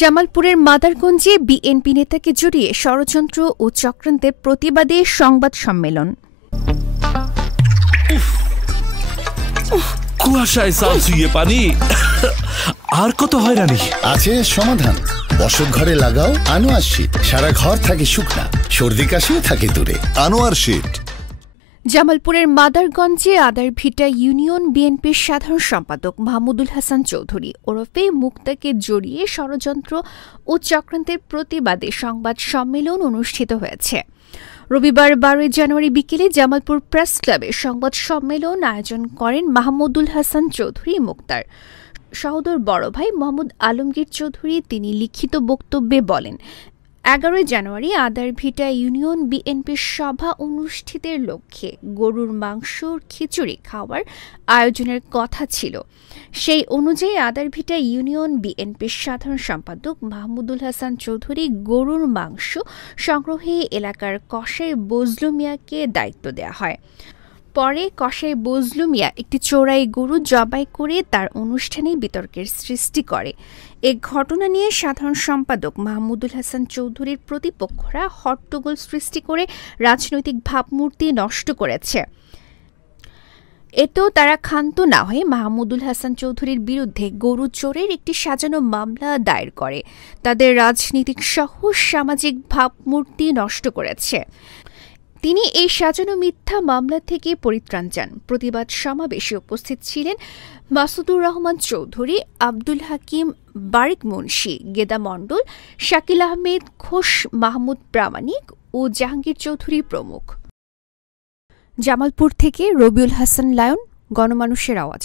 জামালপুরের মাদারগঞ্জে বিএনপি নেতাকে জড়িয়ে ষড়যন্ত্র ও চক্রান্তের প্রতিবাদে সংবাদ সম্মেলন। কুয়াশায় সালসুইয়ে পানি আর কত হয়রানি আছে সমাধান। বসত ঘরে লাগাও আনোয়ার শীট, সারা ঘর থাকে শুকনা, সর্দি কাশিও থাকে দূরে। আনোয়ার শীট। জামালপুরের মাদারগঞ্জে আদারভিটা ইউনিয়ন বিএনপির সাধারণ সম্পাদক মাহমুদুল হাসান চৌধুরী ওরফে মুক্তাকে জড়িয়ে ষড়যন্ত্র ও চক্রান্তের প্রতিবাদে সংবাদ সম্মেলন অনুষ্ঠিত হয়েছে। রবিবার 12 জানুয়ারি বিকেলে জামালপুর প্রেস ক্লাবে সংবাদ সম্মেলন আয়োজন করেন মাহমুদুল হাসান চৌধুরী মুক্তার সহোদর বড় ভাই মোহাম্মদ আলমগীর চৌধুরী। তিনি লিখিত বক্তব্যে বলেন, 11 জানুয়ারি আদারভিটা ইউনিয়ন বিএনপির সভা অনুষ্ঠিতের লক্ষ্যে গরুর মাংসর খিচুড়ি খাওয়ার আয়োজনের কথা ছিল। সেই অনুযায়ী আদারভিটা ইউনিয়ন বিএনপির সাধারণ সম্পাদক মাহমুদুল হাসান চৌধুরী গরুর মাংস সংগ্রহে এলাকার কসাই বজলু মিয়াকে দায়িত্ব দেওয়া হয়। পরে কসাই বজলু মিয়া একটি চোরাই গরু জবাই করে তার অনুষ্ঠানে বিতর্কের সৃষ্টি করে। এ ঘটনা নিয়ে সাধারণ সম্পাদক মাহমুদুল হাসান চৌধুরীর প্রতিপক্ষরা হট্টগোল সৃষ্টি করে রাজনৈতিক ভাবমূর্তি নষ্ট করেছে। এতেও তারা ক্ষান্ত না হয়ে মাহমুদুল হাসান চৌধুরীর বিরুদ্ধে গরু চোরের একটি সাজানো মামলা দায়ের করে তাদের রাজনীতিক সহ সামাজিক ভাবমূর্তি নষ্ট করেছে। তিনি এই সাজানো মিথ্যা মামলা থেকে পরিত্রাণ চান। প্রতিবাদ সমাবেশে উপস্থিত ছিলেন মাসুদুর রহমান চৌধুরী, আব্দুল হাকিম, বারিক মুন্সি, গেদা মণ্ডল, শাকিল আহমেদ, ঘোষ, মাহমুদ প্রামাণিক ও জাহাঙ্গীর চৌধুরী প্রমুখ। জামালপুর থেকে রবিউল হাসান লায়ন, গণমানুষের আওয়াজ।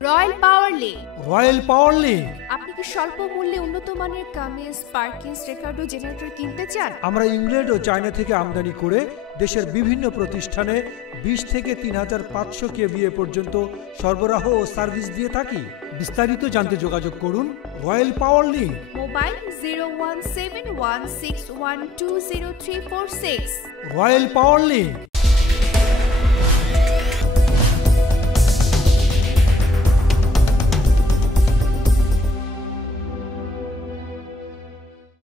রয়্যাল পাওয়ার লিঙ্ক। রয়্যাল পাওয়ার লিঙ্ক। আপনি কি স্বল্প মূল্যে উন্নত মানের কামিজ, পার্কিংস, রেকর্ড ও জেনারেটর কিনতে চান? আমরা ইংল্যান্ড ও চায়না থেকে আমদানি করে দেশের বিভিন্ন প্রতিষ্ঠানে 20 থেকে 3500 কেভিএ পর্যন্ত সরবরাহ ও সার্ভিস দিয়ে থাকি। বিস্তারিত জানতে যোগাযোগ করুন রয়্যাল পাওয়ার লিঙ্ক। মোবাইল 01716120346। রয়্যাল পাওয়ার লিঙ্ক।